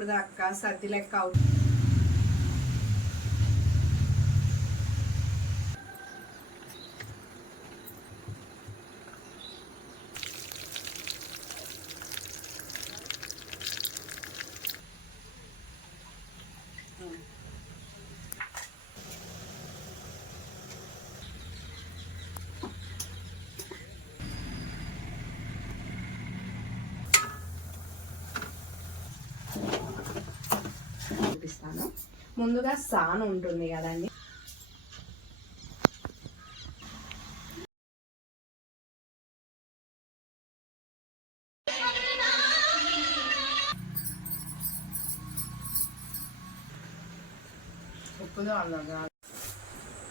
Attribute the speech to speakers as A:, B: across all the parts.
A: చేయకూడదు అక్క? సర్ది లెక్క అవుతుంది చూపిస్తాను ముందుగా సాన్ ఉంటుంది కదండి.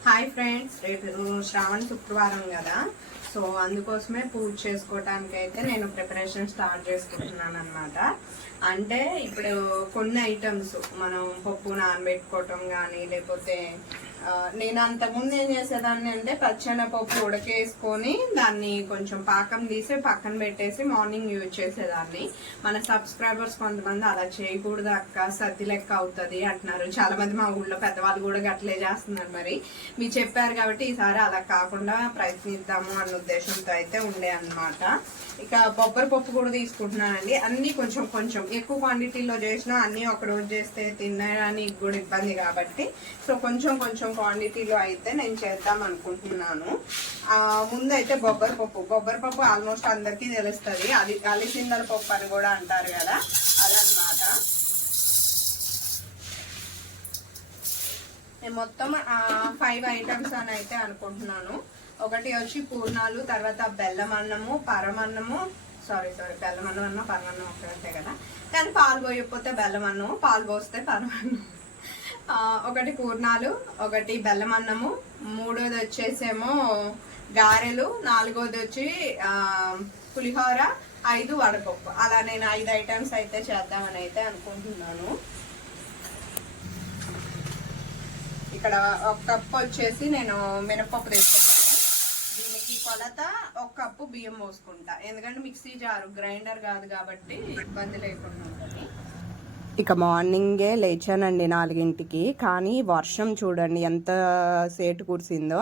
A: హాయ్ ఫ్రెండ్స్ రేపు శ్రావణ శుక్రవారం కదా. సో అందుకోసమే పూజ చేసుకోవటానికి అయితే నేను ప్రిపరేషన్ స్టార్ట్ చేసుకుంటున్నాను అనమాట అంటే ఇప్పుడు కొన్ని ఐటమ్స్ మనం పప్పు నానబెట్టుకోవటం కానీ లేకపోతే నేను అంతకుముందు ఏం చేసేదాన్ని అంటే పచ్చెనపప్పు ఉడకేసుకొని దాన్ని కొంచెం పాకం తీసి పక్కన పెట్టేసి మార్నింగ్ యూజ్ చేసేదాన్ని. మన సబ్స్క్రైబర్స్ కొంతమంది అలా చేయకూడదు అక్క సర్ది లెక్క అవుతుంది అంటున్నారు. చాలా మంది మా ఊళ్ళో పెద్దవాళ్ళు కూడా గట్లే చేస్తున్నారు మరి. మీరు చెప్పారు కాబట్టి ఈసారి అలా కాకుండా ప్రయత్నిద్దాము అన్న ఉద్దేశంతో అయితే ఉండే అన్నమాట. ఇక కొబ్బరి పప్పు కూడా తీసుకుంటున్నానండి. అన్ని కొంచెం కొంచెం ఎక్కువ క్వాంటిటీలో చేసినా అన్ని ఒక రోజు చేస్తే తినడానికి కూడా ఇబ్బంది కాబట్టి. సో కొంచెం కొంచెం క్వాంటిటీలో అయితే నేను చేద్దాం అనుకుంటున్నాను. ముందు ముందైతే బొబ్బరి పప్పు. బొబ్బరి పప్పు ఆల్మోస్ట్ అందరికీ తెలుస్తుంది. అది అలిసిందల పప్పు అని కూడా అంటారు కదా అదనమాట నేను మొత్తం ఫైవ్ ఐటమ్స్ అని అయితే అనుకుంటున్నాను. ఒకటి వచ్చి పూర్ణాలు తర్వాత బెల్లం అన్నము పరమన్నము సారీ సారీ బెల్లం అన్నం అన్న పరమన్నం ఒకటే కదా. కానీ పాలు పోయకపోతే బెల్లం అన్నము పాలు పోస్తే పరమన్నం. ఒకటి పూర్ణాలు ఒకటి బెల్లం అన్నము మూడోది వచ్చేసేమో గారెలు నాలుగోది వచ్చి పులిహోర ఐదు వడపప్పు. అలా నేను ఐదు ఐటమ్స్ అయితే చేద్దామని అయితే అనుకుంటున్నాను. ఇక్కడ ఒక కప్పు వచ్చేసి నేను మినపప్పు తీసుకున్నాను. దీనికి కొలత ఒక కప్పు బియ్యం పోసుకుంటా. ఎందుకంటే మిక్సీ జారు గ్రైండర్ కాదు కాబట్టి ఇబ్బంది లేకుండా ఉంటుంది. ఇక మార్నింగే లేచానండి నాలుగింటికి. కానీ వర్షం చూడండి ఎంత సేటు కురిసిందో.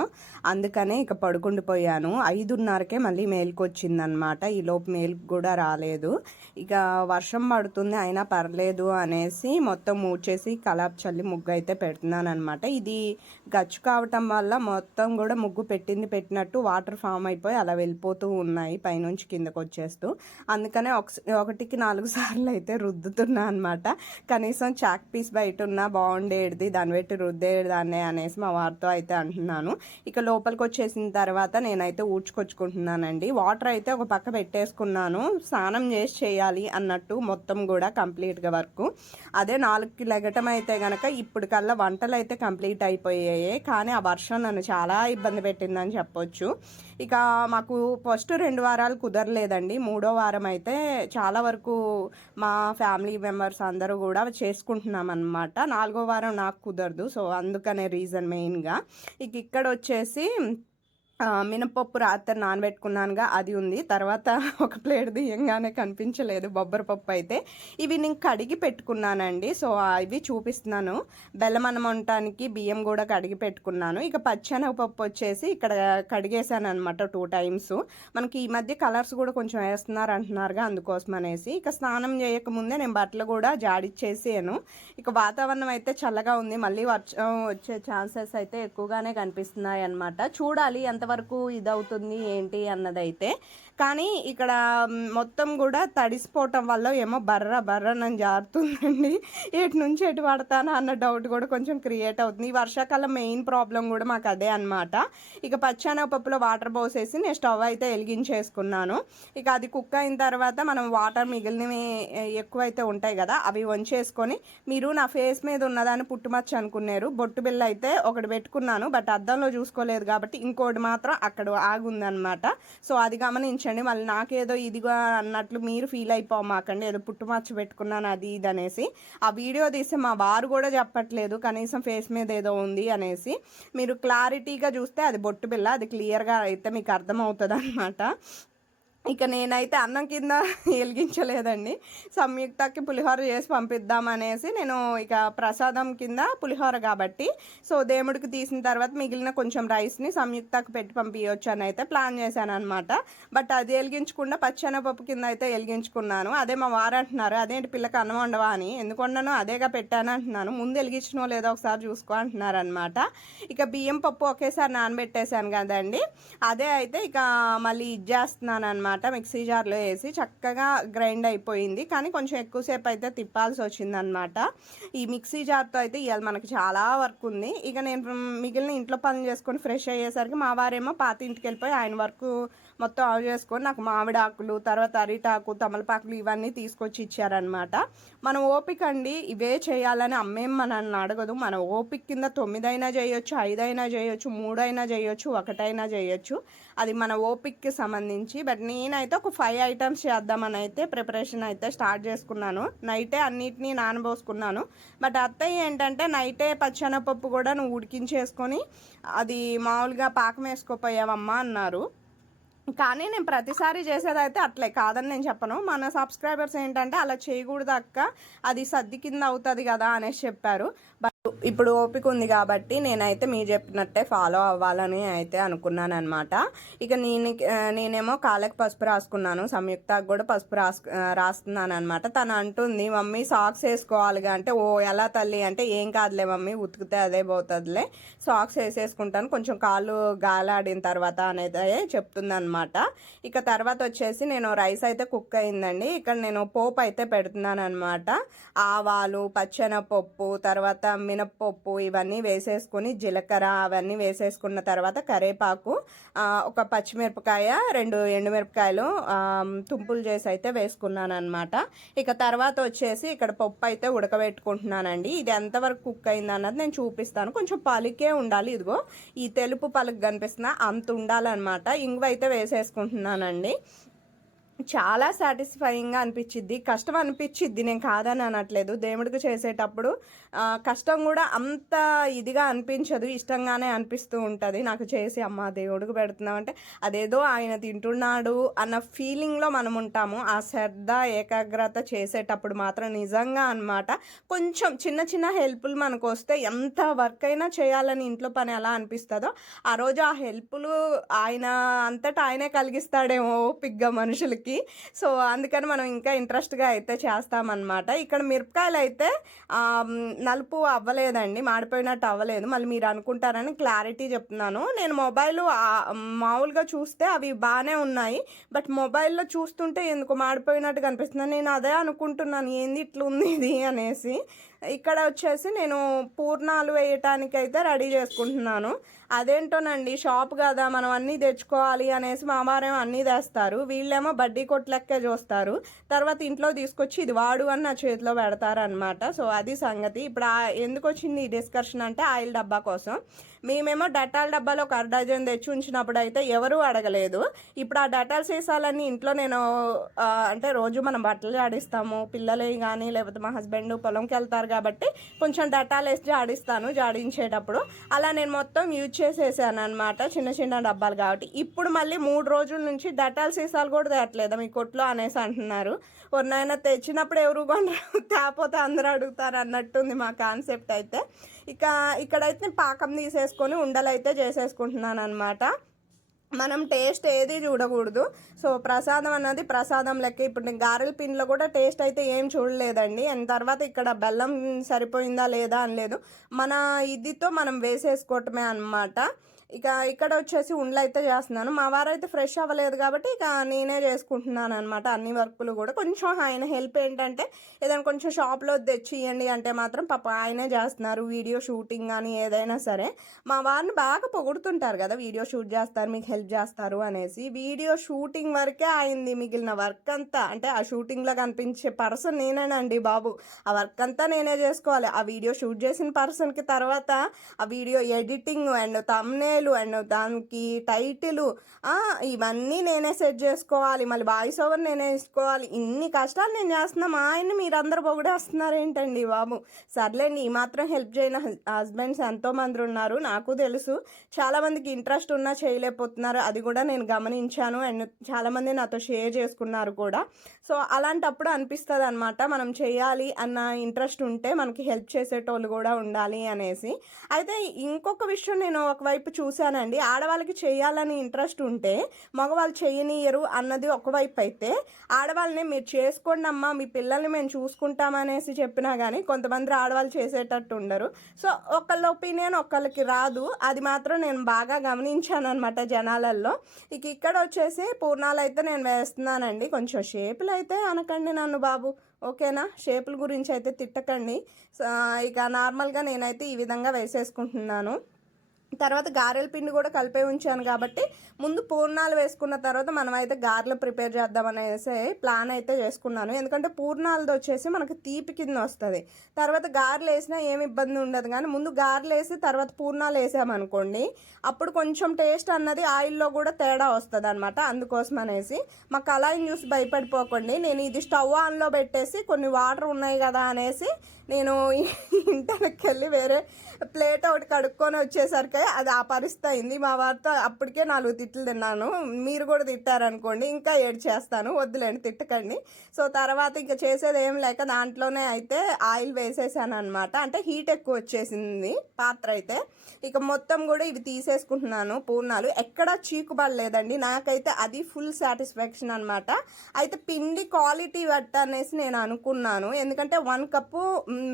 A: అందుకనే ఇక పడుకుండిపోయాను ఐదున్నరకే మళ్ళీ మేలుకొచ్చింది వచ్చిందనమాట ఈ లోపు మేలుకు కూడా రాలేదు. ఇక వర్షం పడుతుంది అయినా పర్లేదు అనేసి మొత్తం మూచేసి కలాప్ చల్లి ముగ్గు అయితే పెడుతున్నాను అనమాట ఇది గచ్చు కావటం వల్ల మొత్తం కూడా ముగ్గు పెట్టింది పెట్టినట్టు వాటర్ ఫామ్ అయిపోయి అలా వెళ్ళిపోతూ ఉన్నాయి పైనుంచి కిందకు వచ్చేస్తూ అందుకనే ఒక ఒకటికి నాలుగు సార్లు అయితే రుద్దుతున్నా అనమాట. కనీసం చాక్ పీస్ బయట ఉన్నా బాగుండేది దాన్ని పెట్టి రుద్దేదాన్నే అనేసి మా వారితో అయితే అంటున్నాను. ఇక లోపలికి వచ్చేసిన తర్వాత నేనైతే ఊడ్చుకొచ్చుకుంటున్నానండి. వాటర్ అయితే ఒక పక్క పెట్టేసుకున్నాను. స్నానం చేసి చేయాలి అన్నట్టు మొత్తం కూడా కంప్లీట్గా వర్క్. అదే నాలుగుకి లెగటం అయితే గనక ఇప్పటికల్లా వంటలు అయితే కంప్లీట్ అయిపోయాయి. కానీ ఆ వర్షం నన్ను చాలా ఇబ్బంది పెట్టిందని చెప్పొచ్చు. ఇక మాకు ఫస్ట్ రెండు వారాలు కుదరలేదండి. మూడో వారం అయితే చాలా వరకు మా ఫ్యామిలీ మెంబర్స్ అందరూ కూడా చేసుకుంటున్నాం అనమాట నాలుగో వారం నాకు కుదరదు. సో అందుకనే రీజన్ మెయిన్గా. ఇక ఇక్కడ వచ్చేసి మినపప్పు రాత్రి నానబెట్టుకున్నానుగా అది ఉంది. తర్వాత ఒక ప్లేట్ దియ్యంగానే కనిపించలేదు బొబ్బరి పప్పు అయితే. ఇవి నేను కడిగి పెట్టుకున్నానండి. సో ఇవి చూపిస్తున్నాను. బెల్లం అన్నం బియ్యం కూడా కడిగి పెట్టుకున్నాను. ఇక పచ్చెనగపప్పు వచ్చేసి ఇక్కడ కడిగేసాను అనమాట టూ టైమ్స్. మనకి ఈ మధ్య కలర్స్ కూడా కొంచెం వేస్తున్నారు అంటున్నారుగా అందుకోసం అనేసి ఇక స్నానం చేయకముందే నేను బట్టలు కూడా జాడిచ్చేసాను. ఇక వాతావరణం అయితే చల్లగా ఉంది. మళ్ళీ వర్షం వచ్చే ఛాన్సెస్ అయితే ఎక్కువగానే కనిపిస్తున్నాయి అన్నమాట చూడాలి ఎంతవరకు ఇదవుతుంది ఏంటి అన్నదైతే కానీ ఇక్కడ మొత్తం కూడా తడిసిపోవటం వల్ల ఏమో బర్ర బర్ర నన్ను జారుతుందండి. ఎటు నుంచి ఎటు పడతానా అన్న డౌట్ కూడా కొంచెం క్రియేట్ అవుతుంది. ఈ వర్షాకాలం మెయిన్ ప్రాబ్లం కూడా మాకు అదే అనమాట ఇక పచ్చెనగపప్పులో వాటర్ పోసేసి నేను స్టవ్ అయితే వెలిగించేసుకున్నాను. ఇక అది కుక్ అయిన తర్వాత మనం వాటర్ మిగిలినవి ఎక్కువైతే ఉంటాయి కదా అవి వంచేసుకొని మీరు నా ఫేస్ మీద ఉన్నదాన్ని పుట్టుమచ్చ అనుకున్నారు. బొట్టు బిల్ల అయితే ఒకటి పెట్టుకున్నాను బట్ అద్దంలో చూసుకోలేదు కాబట్టి ఇంకోటి మాత్రం అక్కడ ఆగుందనమాట సో అది గమనించి గమనించండి మళ్ళీ నాకేదో ఇదిగా అన్నట్లు మీరు ఫీల్ అయిపోమాకండి ఏదో పుట్టుమచ్చ పెట్టుకున్నాను అది ఇది అనేసి. ఆ వీడియో తీస్తే మా వారు కూడా చెప్పట్లేదు. కనీసం ఫేస్ మీద ఏదో ఉంది అనేసి. మీరు క్లారిటీగా చూస్తే అది బొట్టు బిల్ల అది క్లియర్గా అయితే మీకు అర్థమవుతుంది అనమాట ఇక నేనైతే అన్నం కింద వెలిగించలేదండి. సంయుక్తకి పులిహోర చేసి పంపిద్దాం అనేసి నేను ఇక ప్రసాదం కింద పులిహోర కాబట్టి సో దేవుడికి తీసిన తర్వాత మిగిలిన కొంచెం రైస్ని సంయుక్తకు పెట్టి పంపించవచ్చు అని అయితే ప్లాన్ చేశాను అనమాట బట్ అది వెలిగించకుండా పచ్చెనపప్పు కింద అయితే వెలిగించుకున్నాను. అదే మా వారు అంటున్నారు అదేంటి పిల్లకి అన్నం వండవా అని? ఎందుకు వండను అదేగా పెట్టాను అంటున్నాను. ముందు వెలిగించినో లేదో ఒకసారి చూసుకో అంటున్నారు అనమాట ఇక బియ్యం పప్పు ఒకేసారి నానబెట్టేశాను కదండి. అదే అయితే ఇక మళ్ళీ ఇది చేస్తున్నాను అనమాట మిక్సీ జార్లో వేసి చక్కగా గ్రైండ్ అయిపోయింది. కానీ కొంచెం ఎక్కువసేపు అయితే తిప్పాల్సి వచ్చిందనమాట ఈ మిక్సీ జార్తో అయితే ఇవాళ మనకి చాలా వర్క్ ఉంది. ఇక నేను మిగిలిన ఇంట్లో పనులు చేసుకొని ఫ్రెష్ అయ్యేసరికి మా వారేమో పాత ఇంటికి వెళ్ళిపోయి ఆయన వర్క్ మొత్తం ఆఫ్ చేసుకొని నాకు మామిడి ఆకులు తర్వాత అరిటాకు తమలపాకులు ఇవన్నీ తీసుకొచ్చి ఇచ్చారనమాట మన ఓపిక అండి ఇవే చేయాలని అమ్మేం మనల్ని అడగదు. మన ఓపిక కింద తొమ్మిదైనా చేయొచ్చు ఐదైనా చేయొచ్చు మూడైనా చేయొచ్చు ఒకటైనా చేయొచ్చు. అది మన ఓపిక్కి సంబంధించి. బట్ నేనైతే ఒక ఫైవ్ ఐటమ్స్ చేద్దామని అయితే ప్రిపరేషన్ అయితే స్టార్ట్ చేసుకున్నాను. నైటే అన్నిటినీ నానబోసుకున్నాను. బట్ అత్తయ్య ఏంటంటే నైటే పచ్చనపప్పు కూడా నువ్వు ఉడికించేసుకొని అది మామూలుగా పాకం వేసుకోపోయావమ్మా అన్నారు. కానీ నేను ప్రతిసారి చేసేదైతే అట్లే కాదని నేను చెప్పను. మన సబ్స్క్రైబర్స్ ఏంటంటే అలా చేయకూడదు అక్క అది సర్ది కింద అవుతుంది కదా అనేసి చెప్పారు. బట్ ఇప్పుడు ఓపిక ఉంది కాబట్టి నేనైతే మీరు చెప్పినట్టే ఫాలో అవ్వాలని అయితే అనుకున్నాను అనమాట ఇక నేను నేనేమో కాళ్ళకి పసుపు రాసుకున్నాను. సంయుక్తకు కూడా పసుపు రాసు రాస్తున్నాను అనమాట తను అంటుంది మమ్మీ సాక్స్ వేసుకోవాలిగా అంటే ఓ ఎలా తల్లి? అంటే ఏం కాదులే మమ్మీ ఉతికితే అదే పోతుందిలే. సాక్స్ వేసేసుకుంటాను. కొంచెం కాళ్ళు గాలాడిన తర్వాత అనేది చెప్తుంది అనమాట ఇక తర్వాత వచ్చేసి నేను రైస్ అయితే కుక్ అయిందండి. ఇక్కడ నేను పోపు అయితే పెడుతున్నాను అనమాట ఆవాలు పచ్చెనపప్పు తర్వాత మినప్పప్పు ఇవన్నీ వేసేసుకొని జీలకర్ర అవన్నీ వేసేసుకున్న తర్వాత కరేపాకు ఒక పచ్చిమిరపకాయ రెండు ఎండుమిరపకాయలు తుంపులు చేసి అయితే వేసుకున్నాను అనమాట ఇక తర్వాత వచ్చేసి ఇక్కడ పప్పు అయితే ఉడకబెట్టుకుంటున్నానండి. ఇది ఎంతవరకు కుక్ అయింది అన్నది నేను చూపిస్తాను. కొంచెం పలుకే ఉండాలి. ఇదిగో ఈ తెలుపు పలుకు కనిపిస్తున్న అంత ఉండాలన్నమాట. ఇంగువ అయితే వేసేసుకుంటున్నానండి. చాలా సాటిస్ఫైయింగ్గా అనిపించిద్ది కష్టం అనిపించిద్ది నేను కాదని అనట్లేదు. దేవుడికి చేసేటప్పుడు కష్టం కూడా అంత ఇదిగా అనిపించదు. ఇష్టంగానే అనిపిస్తూ ఉంటుంది. నాకు చేసి అమ్మ దేవుడికి పెడుతున్నామంటే అదేదో ఆయన తింటున్నాడు అన్న ఫీలింగ్లో మనం ఉంటాము. ఆ శ్రద్ధ ఏకాగ్రత చేసేటప్పుడు మాత్రం నిజంగా అనమాట కొంచెం చిన్న చిన్న హెల్ప్లు మనకు వస్తే ఎంత వర్క్ అయినా చేయాలని ఇంట్లో పని ఎలా అనిపిస్తుందో ఆ రోజు ఆ హెల్ప్లు ఆయన అంతటా ఆయనే కలిగిస్తాడేమో పిగ్గా మనుషులకి. మనకి సో అందుకని మనం ఇంకా ఇంట్రెస్ట్గా అయితే చేస్తామన్నమాట. ఇక్కడ మిరపకాయలు అయితే నలుపు అవ్వలేదండి మాడిపోయినట్టు అవ్వలేదు. మళ్ళీ మీరు అనుకుంటారని క్లారిటీ చెప్తున్నాను. నేను మొబైల్ మామూలుగా చూస్తే అవి బాగానే ఉన్నాయి. బట్ మొబైల్లో చూస్తుంటే ఎందుకు మాడిపోయినట్టు కనిపిస్తుంది. నేను అదే అనుకుంటున్నాను. ఏంది ఇట్లుంది ఇది అనేసి. ఇక్కడ వచ్చేసి నేను పూర్ణాలు వేయటానికి అయితే రెడీ చేసుకుంటున్నాను. అదేంటోనండి షాప్ కదా మనం అన్నీ తెచ్చుకోవాలి అనేసి మా వారేమో అన్నీ తెస్తారు. వీళ్ళేమో బడ్డీ కొట్లెక్కే చూస్తారు. తర్వాత ఇంట్లో తీసుకొచ్చి ఇది వాడు అని నా చేతిలో పెడతారనమాట సో అది సంగతి. ఇప్పుడు ఎందుకు వచ్చింది ఈ డిస్కషన్ అంటే ఆయిల్ డబ్బా కోసం. మేమేమో డటాల్ డబ్బాలో ఒక అర తెచ్చి ఉంచినప్పుడు అయితే ఎవరూ అడగలేదు. ఇప్పుడు ఆ డటాల్ సీసాలన్నీ ఇంట్లో నేను అంటే రోజు మనం బట్టలు ఆడిస్తాము పిల్లలే కానీ లేకపోతే మా హస్బెండ్ పొలంకి వెళ్తారు కాబట్టి కొంచెం డటాల్ వేసి జాడిస్తాను జాడించేటప్పుడు. అలా నేను మొత్తం యూజ్ చేసేసాను అనమాట చిన్న చిన్న డబ్బాలు కాబట్టి. ఇప్పుడు మళ్ళీ మూడు రోజుల నుంచి డటాల్ సీసాలు కూడా తేట్లేదు? మీ కొట్లో అనేసి అంటున్నారు. నాయన తెచ్చినప్పుడు ఎవరు కొనరు తేపోతే అందరూ అడుగుతారు అన్నట్టుంది మా కాన్సెప్ట్ అయితే. ఇక ఇక్కడైతే పాకం తీసేసుకొని ఉండలు అయితే చేసేసుకుంటున్నాను అనమాట మనం టేస్ట్ ఏది చూడకూడదు. సో ప్రసాదం అన్నది ప్రసాదం లెక్క. ఇప్పుడు నేను గారెల పిండిలో కూడా టేస్ట్ అయితే ఏం చూడలేదండి. అండ్ తర్వాత ఇక్కడ బెల్లం సరిపోయిందా లేదా అని లేదు. మన ఇదితో మనం వేసేసుకోవటమే అనమాట ఇక ఇక్కడ వచ్చేసి ఉండలు అయితే చేస్తున్నాను. మా వారు అయితే ఫ్రెష్ అవ్వలేదు కాబట్టి ఇక నేనే చేసుకుంటున్నాను అనమాట అన్ని వర్కులు కూడా కొంచెం ఆయన హెల్ప్ ఏంటంటే ఏదైనా కొంచెం షాప్లో తెచ్చి ఇవ్వండి అంటే మాత్రం పాప ఆయనే చేస్తున్నారు. వీడియో షూటింగ్ కానీ ఏదైనా సరే. మా వారిని బాగా పొగుడుతుంటారు కదా వీడియో షూట్ చేస్తారు మీకు హెల్ప్ చేస్తారు అనేసి. వీడియో షూటింగ్ వరకే అయింది మిగిలిన వర్క్ అంతా. అంటే ఆ షూటింగ్లో కనిపించే పర్సన్ నేనేనండి బాబు. ఆ వర్క్ అంతా నేనే చేసుకోవాలి. ఆ వీడియో షూట్ చేసిన పర్సన్కి తర్వాత ఆ వీడియో ఎడిటింగ్ అండ్ తమ్నే తమ్నైలు అండ్ దానికి టైటిల్. ఇవన్నీ నేనే సెట్ చేసుకోవాలి. మళ్ళీ వాయిస్ ఓవర్ నేనే వేసుకోవాలి. ఇన్ని కష్టాలు నేను చేస్తున్నా మా ఆయన్ని మీరందరూ పొగిడేస్తున్నారు ఏంటండి బాబు? సర్లేండి ఈ మాత్రం హెల్ప్ చేయని హస్బెండ్స్ ఎంతో మంది ఉన్నారు. నాకు తెలుసు. చాలామందికి ఇంట్రెస్ట్ ఉన్నా చేయలేకపోతున్నారు. అది కూడా నేను గమనించాను అండ్ చాలామంది నాతో షేర్ చేసుకున్నారు కూడా. సో అలాంటప్పుడు అనిపిస్తుంది అనమాట మనం చేయాలి అన్న ఇంట్రెస్ట్ ఉంటే మనకి హెల్ప్ చేసేటోళ్ళు కూడా ఉండాలి అనేసి. అయితే ఇంకొక విషయం నేను ఒకవైపు చూశానండి. ఆడవాళ్ళకి చేయాలని ఇంట్రెస్ట్ ఉంటే మగవాళ్ళు చేయనీయరు అన్నది ఒకవైపు అయితే. ఆడవాళ్ళని మీరు చేసుకోండి అమ్మా మీ పిల్లల్ని మేము చూసుకుంటామనేసి చెప్పినా కానీ కొంతమంది ఆడవాళ్ళు చేసేటట్టు ఉండరు. సో ఒకళ్ళ ఒపీనియన్ ఒకళ్ళకి రాదు. అది మాత్రం నేను బాగా గమనించాను అనమాట జనాలల్లో. ఇక ఇక్కడ వచ్చేసి పూర్ణాలు అయితే నేను వేస్తున్నానండి. కొంచెం షేపులు అయితే అనకండి నన్ను బాబు. ఓకేనా? షేపుల గురించి అయితే తిట్టకండి. ఇక నార్మల్గా నేనైతే ఈ విధంగా వేసేసుకుంటున్నాను. తర్వాత గారెల పిండి కూడా కలిపే ఉంచాను కాబట్టి ముందు పూర్ణాలు వేసుకున్న తర్వాత మనం అయితే గారెలు ప్రిపేర్ చేద్దాం అనేసి ప్లాన్ అయితే చేసుకున్నాను. ఎందుకంటే పూర్ణాలది వచ్చేసి మనకి తీపి కింద వస్తుంది. తర్వాత గారెలు వేసినా ఏమి ఇబ్బంది ఉండదు. కానీ ముందు గారెలు వేసి తర్వాత పూర్ణాలు వేసామనుకోండి అప్పుడు కొంచెం టేస్ట్ అన్నది ఆయిల్లో కూడా తేడా వస్తుంది అనమాట అందుకోసం అనేసి మా కళాయిని చూసి భయపడిపోకండి. నేను ఇది స్టవ్ ఆన్లో పెట్టేసి కొన్ని వాటర్ ఉన్నాయి కదా అనేసి నేను ఇంటర్కి వెళ్ళి వేరే ప్లేట్ ఒకటి కడుక్కొని వచ్చేసరికి అది ఆ పరిస్థితి అయింది. మా వారితో అప్పటికే నాలుగు తిట్లు తిన్నాను. మీరు కూడా తిట్టారనుకోండి ఇంకా ఏడు చేస్తాను. వద్దులేండి తిట్టకండి. సో తర్వాత ఇంకా చేసేది ఏం లేక దాంట్లోనే అయితే ఆయిల్ వేసేసాను అనమాట అంటే హీట్ ఎక్కువ వచ్చేసింది పాత్ర అయితే. ఇక మొత్తం కూడా ఇవి తీసేసుకుంటున్నాను పూర్ణాలు. ఎక్కడా చీకుపడలేదండి నాకైతే అది ఫుల్ సాటిస్ఫాక్షన్ అనమాట అయితే పిండి క్వాలిటీ బట్ట అనేసి నేను అనుకున్నాను. ఎందుకంటే వన్ కప్పు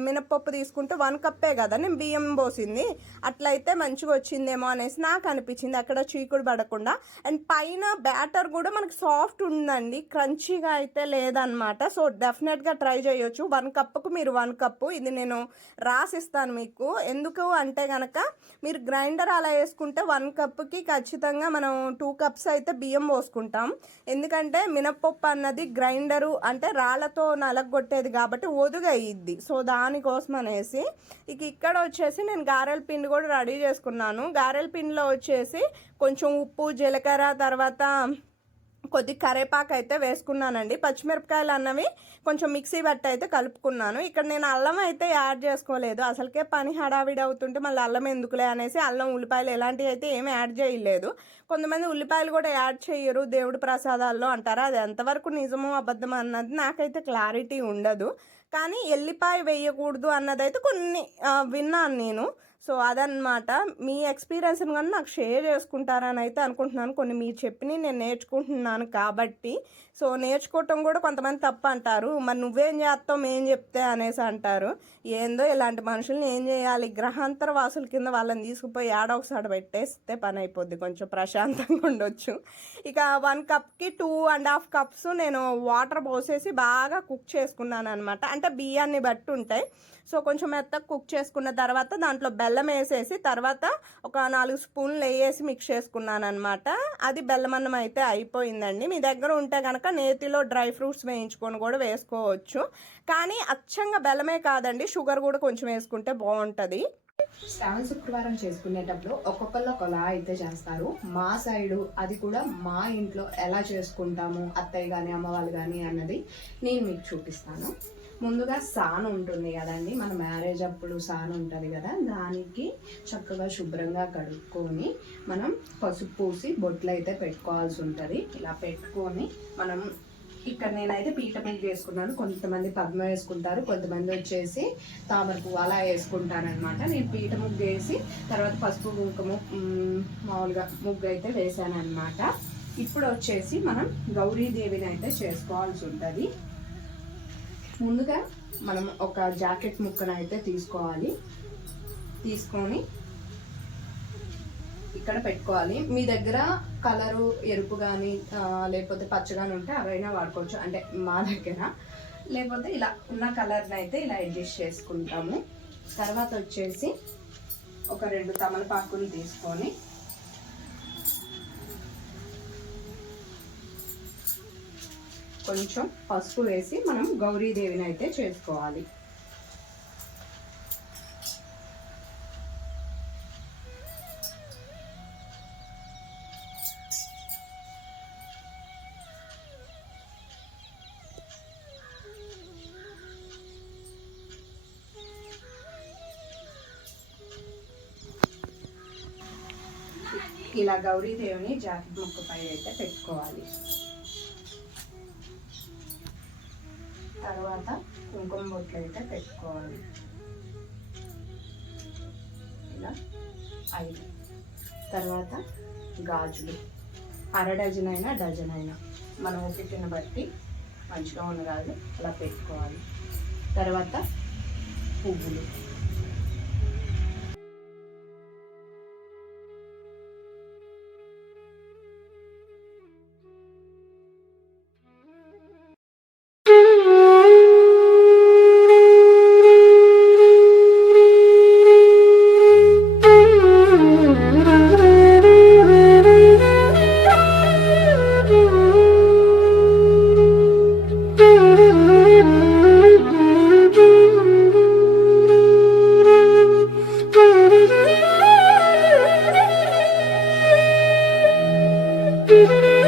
A: మినప్పప్పు తీసుకుంటే వన్ కప్పే కదా నేను బియ్యం పోసింది. అట్లయితే మంచిగా వచ్చిందేమో అనేసి నాకు అనిపించింది. అక్కడ చీకుడు పడకుండా. అండ్ పైన బ్యాటర్ కూడా మనకు సాఫ్ట్ ఉందండి. క్రంచీగా అయితే లేదనమాట. సో డెఫినెట్గా ట్రై చేయొచ్చు. వన్ కప్పుకు మీరు వన్ కప్పు. ఇది నేను రాసిస్తాను మీకు. ఎందుకు అంటే కనుక మీరు గ్రైండర్ అలా వేసుకుంటే వన్ కప్కి ఖచ్చితంగా మనం టూ కప్స్ అయితే బియ్యం పోసుకుంటాం. ఎందుకంటే మినప్పప్పు అన్నది గ్రైండరు అంటే రాళ్ళతో నలగొట్టేది కాబట్టి ఒదుగయ్యిద్ది సో దానికోసం అనేసి. ఇక ఇక్కడ వచ్చేసి నేను గారెల పిండి కూడా రెడీ చేసుకున్నాను. గారెల పిండిలో వచ్చేసి కొంచెం ఉప్పు జీలకర్ర తర్వాత కొద్ది కరేపాకు అయితే వేసుకున్నానండి. పచ్చిమిరపకాయలు అన్నవి కొంచెం మిక్సీ బట్టి అయితే కలుపుకున్నాను. ఇక్కడ నేను అల్లం అయితే యాడ్ చేసుకోలేదు. అసలుకే పని హడావిడి అవుతుంటే మళ్ళీ అల్లం ఎందుకులే అనేసి అల్లం ఉల్లిపాయలు ఎలాంటివి అయితే ఏమి యాడ్ చేయలేదు. కొంతమంది ఉల్లిపాయలు కూడా యాడ్ చేయరు. దేవుడి ప్రసాదాల్లో అంటారా. అది ఎంతవరకు నిజమో అబద్ధం అన్నది నాకైతే క్లారిటీ ఉండదు. కానీ ఎల్లిపాయ వేయకూడదు అన్నదైతే కొన్ని విన్నాను నేను. సో అదనమాట మీ ఎక్స్పీరియన్స్ని కానీ నాకు షేర్ చేసుకుంటారని అయితే అనుకుంటున్నాను. కొన్ని మీరు చెప్పినవి నేను నేర్చుకుంటున్నాను కాబట్టి. సో నేర్చుకోవటం కూడా కొంతమంది తప్ప అంటారు మరి నువ్వేం చేస్తావు మేం చెప్తే అనేసి అంటారు. ఏందో ఇలాంటి మనుషుల్ని ఏం చేయాలి? గ్రహాంతర వాసుల కింద వాళ్ళని తీసుకుపోయి ఏడొకసారి ఒకసారి పెట్టేస్తే పని అయిపోద్ది. కొంచెం ప్రశాంతంగా ఉండొచ్చు. ఇక వన్ కప్కి టూ అండ్ హాఫ్ కప్స్ నేను వాటర్ పోసేసి బాగా కుక్ చేసుకున్నాను అనమాట అంటే బియ్యాన్ని బట్టి ఉంటాయి. సో కొంచెం మెత్తగా కుక్ చేసుకున్న తర్వాత దాంట్లో బెల్లం వేసేసి తర్వాత ఒక నాలుగు స్పూన్లు వేసి మిక్స్ చేసుకున్నాను అనమాట అది బెల్లం అన్నం అయితే అయిపోయిందండి. మీ దగ్గర ఉంటే కనుక నేతిలో డ్రై ఫ్రూట్స్ వేయించుకొని కూడా వేసుకోవచ్చు. కానీ అచ్చంగా బెల్లమే కాదండి. షుగర్ కూడా కొంచెం వేసుకుంటే బాగుంటుంది.
B: శ్రావణ శుక్రవారం చేసుకునేటప్పుడు ఒక్కొక్కళ్ళు ఒకలా అయితే చేస్తారు. మా సైడు అది కూడా మా ఇంట్లో ఎలా చేసుకుంటాము అత్తయ్య కానీ అమ్మ వాళ్ళు కానీ అన్నది నేను మీకు చూపిస్తాను. ముందుగా సాను ఉంటుంది కదండి. మన మ్యారేజ్ అప్పుడు సాను ఉంటుంది కదా. దానికి చక్కగా శుభ్రంగా కడుక్కొని మనం పసుపు పూసి బొట్లు అయితే పెట్టుకోవాల్సి ఉంటుంది. ఇలా పెట్టుకొని మనం ఇక్కడ నేనైతే పీట మీద వేసుకున్నాను కొంతమంది పద్మ వేసుకుంటారు కొంతమంది వచ్చేసి తామర పువ్వు అలా వేసుకుంటానమాట అనమాట నేను పీట ముగ్గు వేసి తర్వాత పసుపు కుంకుమ మామూలుగా ముగ్గు అయితే వేసాను అనమాట ఇప్పుడు వచ్చేసి మనం గౌరీదేవిని అయితే చేసుకోవాల్సి ఉంటుంది. ముందుగా మనం ఒక జాకెట్ ముక్కను అయితే తీసుకోవాలి. తీసుకొని ఇక్కడ పెట్టుకోవాలి. మీ దగ్గర కలరు ఎరుపు కానీ లేకపోతే పచ్చ కానీ ఉంటే అవైనా వాడుకోవచ్చు. అంటే మా దగ్గర. లేకపోతే ఇలా ఉన్న కలర్ని అయితే ఇలా అడ్జస్ట్ చేసుకుంటాము. తర్వాత వచ్చేసి ఒక రెండు తమలపాకులు తీసుకొని కొంచెం పసుపు వేసి మనం గౌరీదేవిని అయితే చేసుకోవాలి.
A: ఇలా గౌరీదేవిని జాకెట్ ముక్కపై అయితే పెట్టుకోవాలి. కుంకుమ బొట్లు అయితే పెట్టుకోవాలి. ఇలా ఐదు. తర్వాత గాజులు. అర డజన్ అయినా డజన్ అయినా మనం ఓపికను బట్టి మంచిగా ఉన్న గాజు అలా పెట్టుకోవాలి. తర్వాత పువ్వులు. Thank you.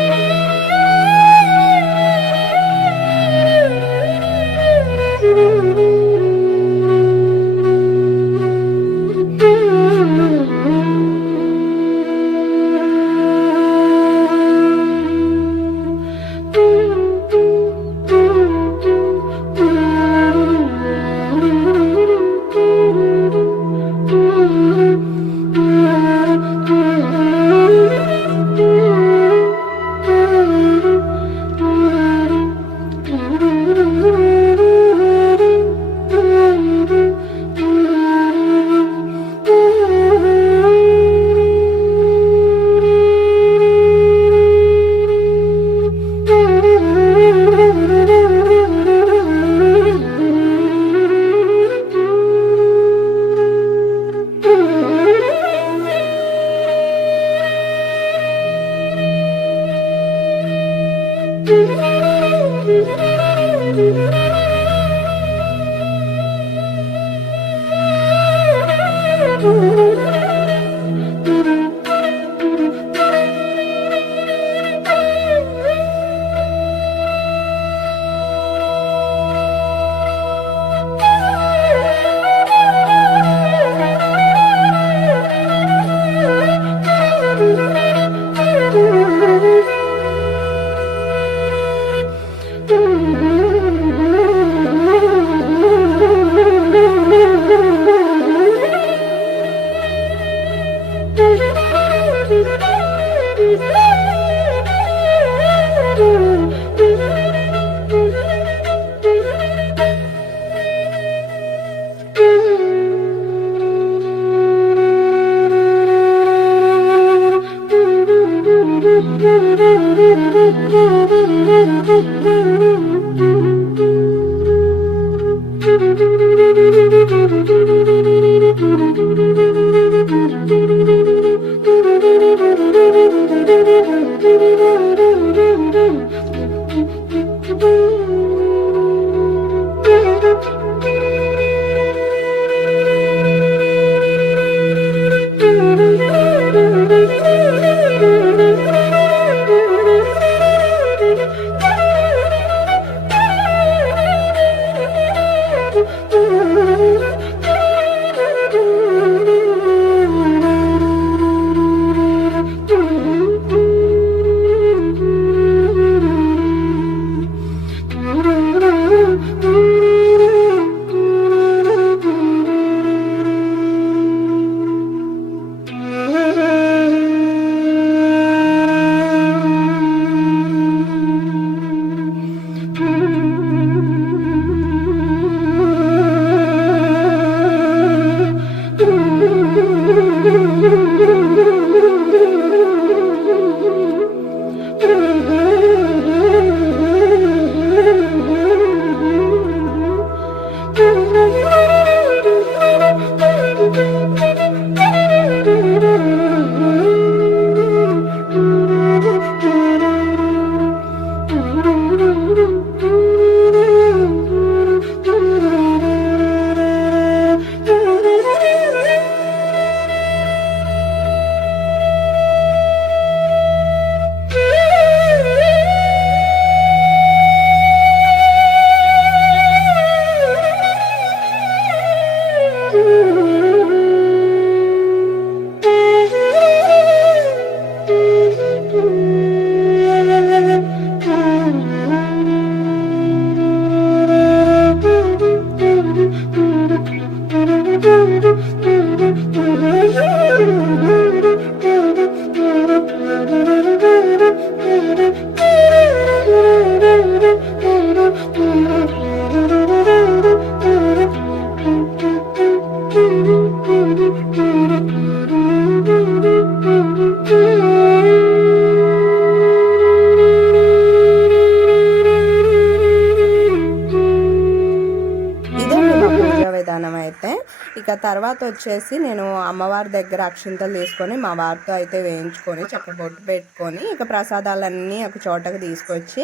A: విధానం అయితే. ఇక తర్వాత వచ్చేసి నేను అమ్మవారి దగ్గర అక్షింతలు తీసుకొని మా వారితో అయితే వేయించుకొని చక్క బొట్టు పెట్టుకొని ఇక ప్రసాదాలన్నీ ఒక చోటకి తీసుకొచ్చి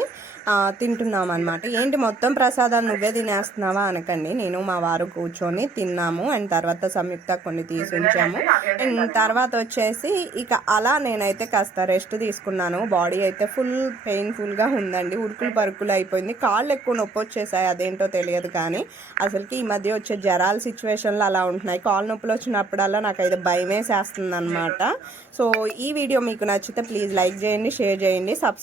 A: తింటున్నాం అనమాట ఏంటి మొత్తం ప్రసాదాలు నువ్వే తినేస్తున్నావా అనకండి. నేను మా వారు కూర్చొని తిన్నాము. అండ్ తర్వాత సంయుక్త కొన్ని తీసి ఉంచాము అండ్ తర్వాత వచ్చేసి ఇక అలా నేనైతే కాస్త రెస్ట్ తీసుకున్నాను. బాడీ అయితే ఫుల్ పెయిన్ఫుల్గా ఉందండి. ఉరుకులు పరుకులు అయిపోయింది. కాళ్ళు ఎక్కువ నొప్పి వచ్చేసాయి అదేంటో తెలియదు కానీ అసలుకి ఈ మధ్య వచ్చే జరాల సిచ్యువేషన్లు అలా ఉంటున్నాయి. కాళ్ళు నొప్పులు వచ్చినప్పుడల్లా నాకు అయితే భయమేసేస్తుంది అనమాట సో ఈ వీడియో మీకు నచ్చితే ప్లీజ్ లైక్ చేయండి షేర్ చేయండి సబ్స్క్రైబ్